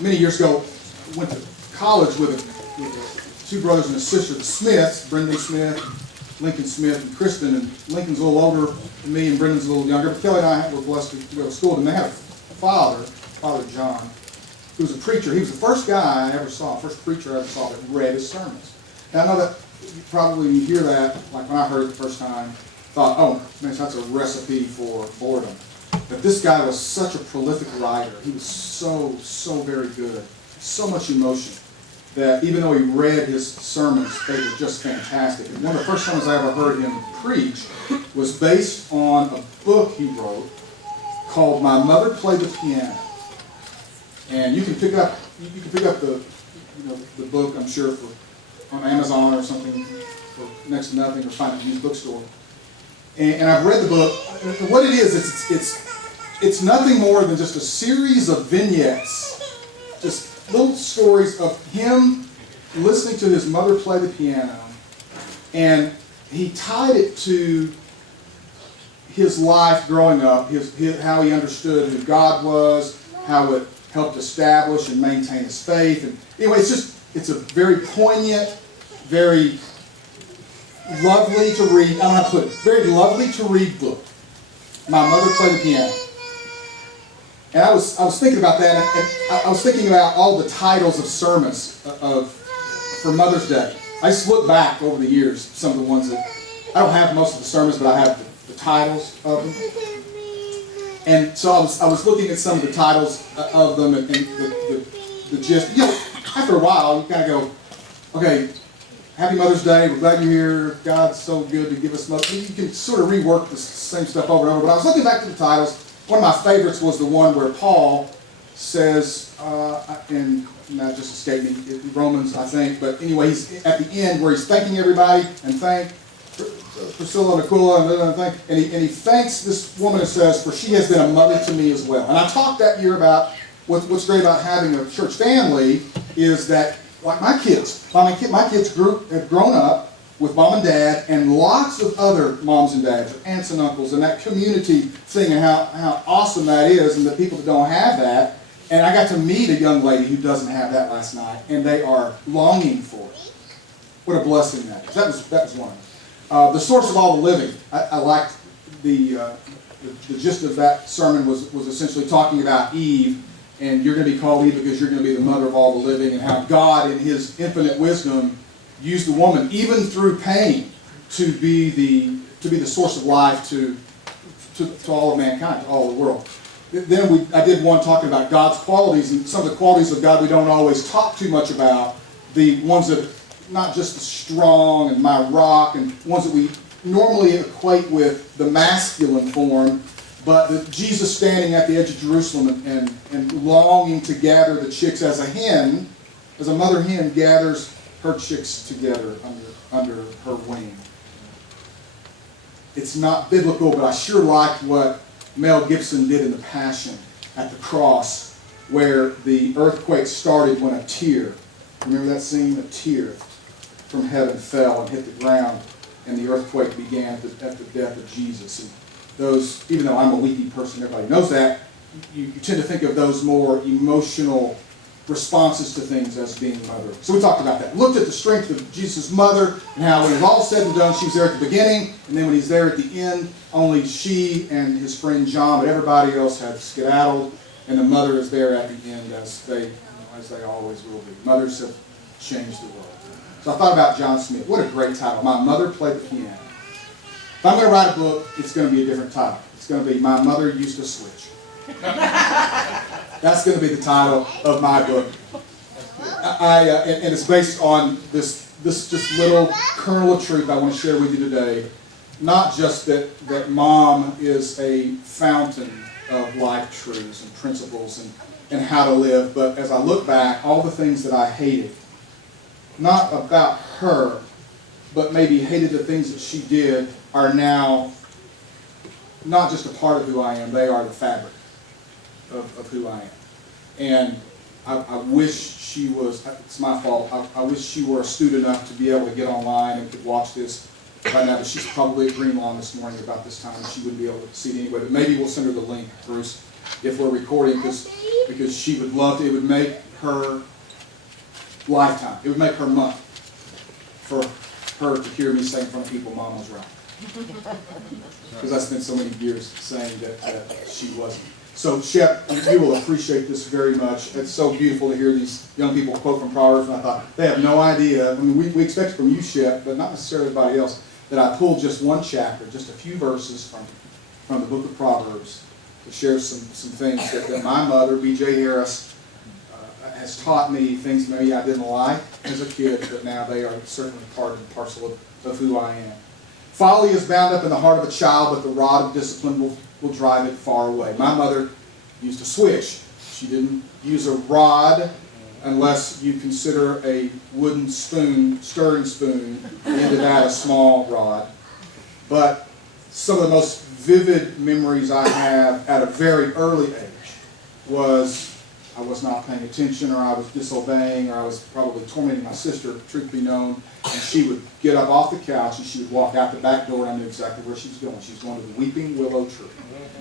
many years ago, went to college with two brothers and a sister, the Smiths, Brendan Smith, Lincoln Smith, and Kristen. And Lincoln's a little older than me, and Brendan's a little younger. But Kelly and I were blessed to go to school, and they had a Father John, who was a preacher. He was the first guy I ever saw, first preacher I ever saw that read his sermons. And I know that probably when you hear that, like when I heard it the first time, thought, oh, man, that's a recipe for boredom. But this guy was such a prolific writer. He was so very good. So much emotion that even though he read his sermons, they were just fantastic. And one of the first sermons I ever heard him preach was based on a book he wrote called My Mother Played the Piano. And you can pick up the book, I'm sure, on Amazon or something for next to nothing, or find it in a used bookstore. And I've read the book. And what it is, it's nothing more than just a series of vignettes, just little stories of him listening to his mother play the piano, and he tied it to his life growing up, how he understood who God was, how it helped establish and maintain his faith. And anyway, it's a very poignant, very lovely to read, I don't know how to put it, very lovely to read book. My Mother Played the Piano. And I was thinking about that, and I was thinking about all the titles of sermons for Mother's Day. I just look back over the years, some of the ones that, I don't have most of the sermons, but I have the titles of them. And so I was looking at some of the titles of them and the gist. You know, after a while, you kind of go, okay, Happy Mother's Day, we're glad you're here, God's so good to give us Mother. You can sort of rework the same stuff over and over, but I was looking back to the titles. One of my favorites was the one where Paul says, and that just escaped me, Romans, I think, but anyway, he's at the end where he's thanking everybody and thank Priscilla and Aquila and he thanks this woman and says, for she has been a mother to me as well. And I talked that year about what's great about having a church family is that, like my kids have grown up with mom and dad and lots of other moms and dads, or aunts and uncles, and that community thing and how awesome that is, and the people that don't have that. And I got to meet a young lady who doesn't have that last night, and they are longing for it. What a blessing that is. That was one. The source of all the living. I liked the gist of that sermon was essentially talking about Eve, and you're going to be called Eve because you're going to be the mother of all the living, and how God in his infinite wisdom used the woman, even through pain, to be the source of life to all of mankind, to all the world. Then I did one talking about God's qualities, and some of the qualities of God we don't always talk too much about. The ones that, not just the strong and my rock, and ones that we normally equate with the masculine form, but Jesus standing at the edge of Jerusalem and longing to gather the chicks as a mother hen gathers her chicks together under her wing. It's not biblical, but I sure liked what Mel Gibson did in The Passion at the cross, where the earthquake started when a tear, remember that scene? A tear from heaven fell and hit the ground, and the earthquake began at the death of Jesus. And those, even though I'm a weepy person, everybody knows that, you tend to think of those more emotional responses to things as being mother. So we talked about that. Looked at the strength of Jesus' mother and how when it was all said and done, she was there at the beginning, and then when he's there at the end, only she and his friend John, but everybody else had skedaddled, and the mother is there at the end as they always will be. Mothers have changed the world. So I thought about John Smith. What a great title. My Mother Played the Piano. If I'm going to write a book, it's going to be a different title. It's going to be My Mother Used to Switch. That's going to be the title of my book. And it's based on this just little kernel of truth I want to share with you today. Not just that mom is a fountain of life truths and principles and how to live, but as I look back, all the things that I hated, not about her, but maybe hated the things that she did, are now not just a part of who I am, they are the fabric of who I am. And I wish she was, it's my fault, I wish she were astute enough to be able to get online and could watch this right now, but she's probably at Green Lawn this morning about this time, and she wouldn't be able to see it anyway, but maybe we'll send her the link, Bruce. if we're recording, because she would love to. It would make her lifetime. It would make her month for her to hear me say in front of people, Mom was right. Because I spent so many years saying that she wasn't. So, Shep, you will appreciate this very much. It's so beautiful to hear these young people quote from Proverbs, and I thought, they have no idea. I mean, we expect it from you, Shep, but not necessarily everybody else, that I pulled just one chapter, just a few verses from the book of Proverbs to share some things that my mother, B.J. Harris, has taught me, things maybe I didn't like as a kid, but now they are certainly part and parcel of who I am. Folly is bound up in the heart of a child, but the rod of discipline will drive it far away. My mother used a switch. She didn't use a rod unless you consider a wooden spoon, stirring spoon, into that a small rod. But some of the most vivid memories I have at a very early age was I was not paying attention, or I was disobeying, or I was probably tormenting my sister, truth be known, and she would get up off the couch and she would walk out the back door, and I knew exactly where she was going. She was going to the weeping willow tree.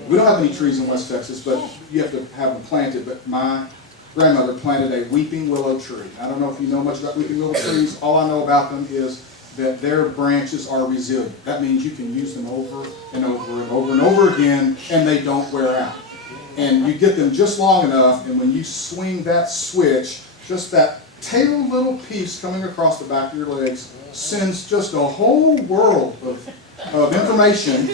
We don't have any trees in West Texas, but you have to have them planted. But my grandmother planted a weeping willow tree. I don't know if you know much about weeping willow trees. All I know about them is that their branches are resilient. That means you can use them over and over and over and over again, and they don't wear out. And you get them just long enough, and when you swing that switch, just that tail little piece coming across the back of your legs sends just a whole world of information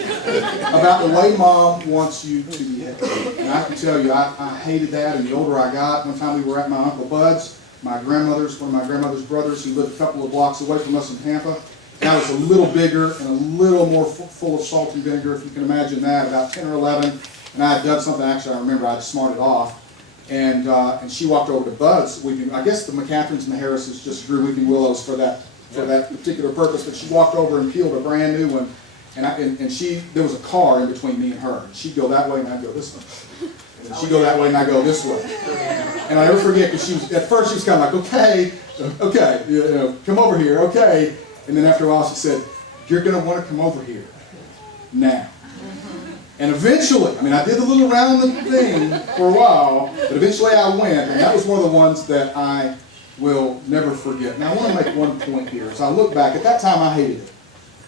about the way Mom wants you to behave. And I can tell you, I hated that, and the older I got, one time we were at my Uncle Bud's, one of my grandmother's brothers, who lived a couple of blocks away from us in Tampa. And I was a little bigger and a little more full of salt and vinegar, if you can imagine that, about 10 or 11. And I had done something, actually I remember, I had smarted off. And she walked over to Bud's weeping. I guess the McCatherines and the Harrises just grew weeping willows for that particular purpose. But she walked over and peeled a brand new one. And there was a car in between me and her. And she'd go that way and I'd go this way. And she'd go that way and I'd go this way. And I never forget, because at first she was kind of like, okay, come over here, okay. And then after a while she said, you're going to want to come over here now. And eventually, I did the little round the thing for a while, but eventually I went, and that was one of the ones that I will never forget. Now I want to make one point here. As I look back, at that time I hated it.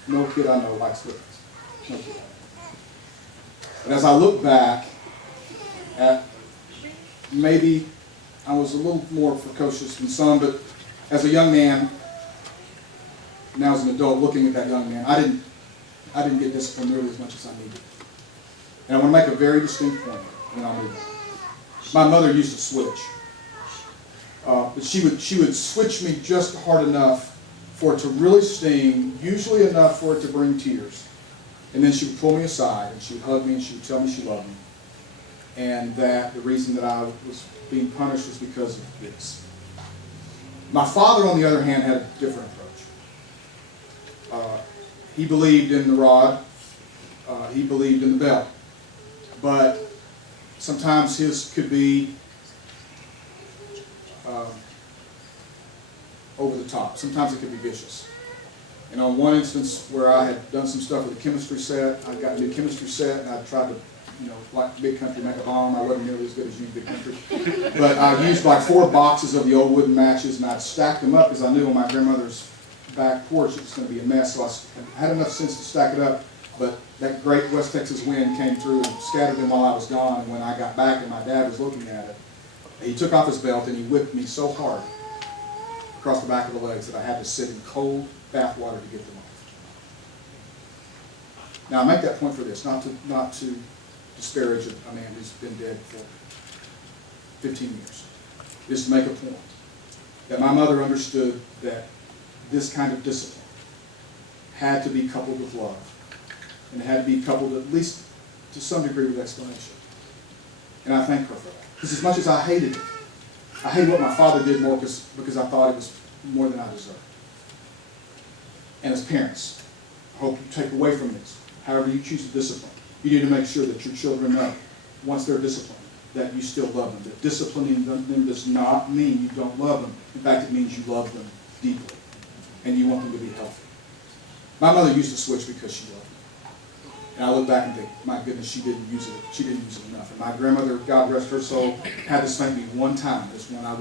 No kid I know likes whippings. No kid. But as I look back at, maybe I was a little more precocious than some, but as a young man, now as an adult looking at that young man, I didn't get disciplined nearly as much as I needed. And I want to make a very distinct point, and then I'll move on. My mother used to switch. But she would switch me just hard enough for it to really sting, usually enough for it to bring tears. And then she would pull me aside, and she would hug me, and she would tell me she loved me. And that the reason that I was being punished was because of this. My father, on the other hand, had a different approach. He believed in the rod. He believed in the belt. But sometimes his could be over the top. Sometimes it could be vicious. And on one instance where I had done some stuff with a chemistry set, I got a new chemistry set, and I tried to, like Big Country, make a bomb. I wasn't nearly as good as you, Big Country. But I used like 4 boxes of the old wooden matches, and I'd stacked them up because I knew on my grandmother's back porch it was going to be a mess. So I had enough sense to stack it up. But that great West Texas wind came through and scattered them while I was gone. And when I got back and my dad was looking at it, he took off his belt and he whipped me so hard across the back of the legs that I had to sit in cold bath water to get them off. Now I make that point for this, not to disparage a man who's been dead for 15 years. Just to make a point that my mother understood that this kind of discipline had to be coupled with love. And it had to be coupled at least to some degree with explanation. And I thank her for that. Because as much as I hated it, I hated what my father did more because I thought it was more than I deserved. And as parents, I hope you take away from this, however you choose to discipline, you need to make sure that your children know, once they're disciplined, that you still love them. That disciplining them does not mean you don't love them. In fact, it means you love them deeply. And you want them to be healthy. My mother used to switch because she loved me. And I look back and think, my goodness, she didn't use it. She didn't use it enough. And my grandmother, God rest her soul, had to spank me one time. It's when I